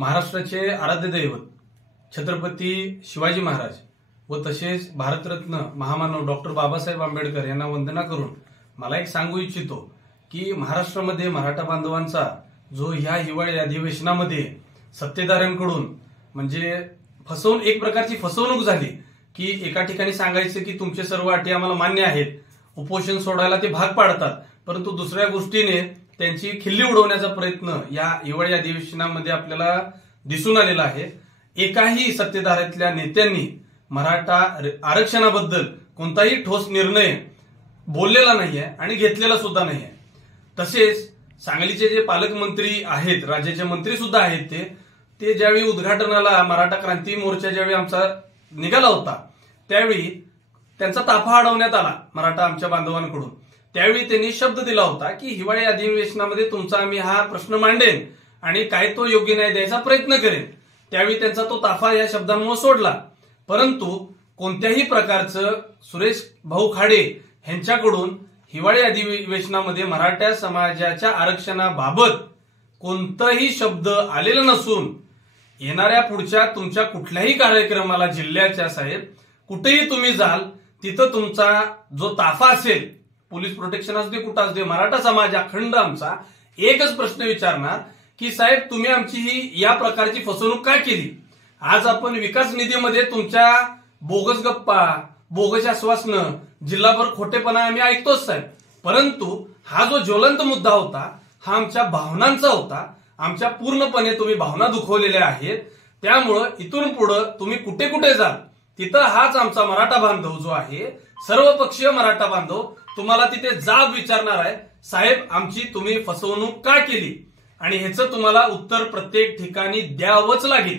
महाराष्ट्राचे आराध्य दैवत छत्रपती शिवाजी महाराज व तसेच भारतरत्न महामानव डॉक्टर बाबासाहेब आंबेडकर यांना वंदना करून मला एक सांगू इच्छितो की महाराष्ट्रामध्ये मराठा बांधवांचा जो ह्या हिवाळी अधिवेशनामध्ये सत्तेधाऱ्यांकडून म्हणजे एक प्रकारची फसवणूक झाली की एका ठिकाणी सांगायचं की तुमचे सर्व अटी आम्हाला मान्य आहेत, उपोषण सोडायला ते भाग पाडतात, परंतु दुसऱ्या गोष्टीने त्यांची खिल्ली उडवण्याचा प्रयत्न या हिवाळी अधिवेशनामध्ये आपल्याला दिसून आलेला आहे। एकाही सत्तेधाऱ्यातल्या नेत्यांनी मराठा आरक्षणाबद्दल कोणताही ठोस निर्णय बोललेला नाहीये आणि घेतलेला सुद्धा नाहीये। तसेच सांगलीचे जे पालकमंत्री आहेत, राज्याचे मंत्री सुद्धा आहेत, ते ज्यावेळी उद्घाटनाला मराठा क्रांती मोर्चा ज्यावेळी आमचा निघाला होता त्यावेळी त्यांचा ताफा अडवण्यात आला मराठा आमच्या बांधवांकडून। त्यावेळी त्यांनी शब्द दिला होता की हिवाळी अधिवेशनामध्ये तुमचा आम्ही हा प्रश्न मांडेन आणि काय तो योग्य न्याय द्यायचा प्रयत्न करेन। त्यावेळी त्यांचा तो ताफा या शब्दांमुळे सोडला, परंतु कोणत्याही प्रकारचं सुरेश भाऊ खाडे यांच्याकडून हिवाळी अधिवेशनामध्ये मराठा समाजाच्या आरक्षणाबाबत कोणताही शब्द आलेला नसून येणाऱ्या पुढच्या तुमच्या कुठल्याही कार्यक्रमाला जिल्ह्याच्या साहेब कुठेही तुम्ही जाल तिथं तुमचा जो ताफा असेल, पोलीस प्रोटेक्शन असू दे कुठं असू दे, मराठा समाज अखंड आमचा एकच प्रश्न विचारणार की साहेब तुम्ही आमची ही या प्रकारची फसवणूक का केली। आज आपण विकास निधीमध्ये तुमच्या बोगस गप्पा, बोगस आश्वासनं, जिल्हाभर खोटेपणा आम्ही ऐकतोच साहेब, परंतु हा जो ज्वलंत मुद्दा होता हा आमच्या भावनांचा होता। आमच्या पूर्णपणे तुम्ही भावना दुखवलेल्या आहेत, त्यामुळं इथून पुढे तुम्ही कुठे कुठे जाल तिथं हाच आमचा मराठा बांधव जो आहे, सर्वपक्षीय मराठा बांधव तुम्हाला तिथे जाब विचारणार आहे, साहेब आमची तुम्ही फसवणूक का केली आणि ह्याचं तुम्हाला उत्तर प्रत्येक ठिकाणी द्यावंच लागेल।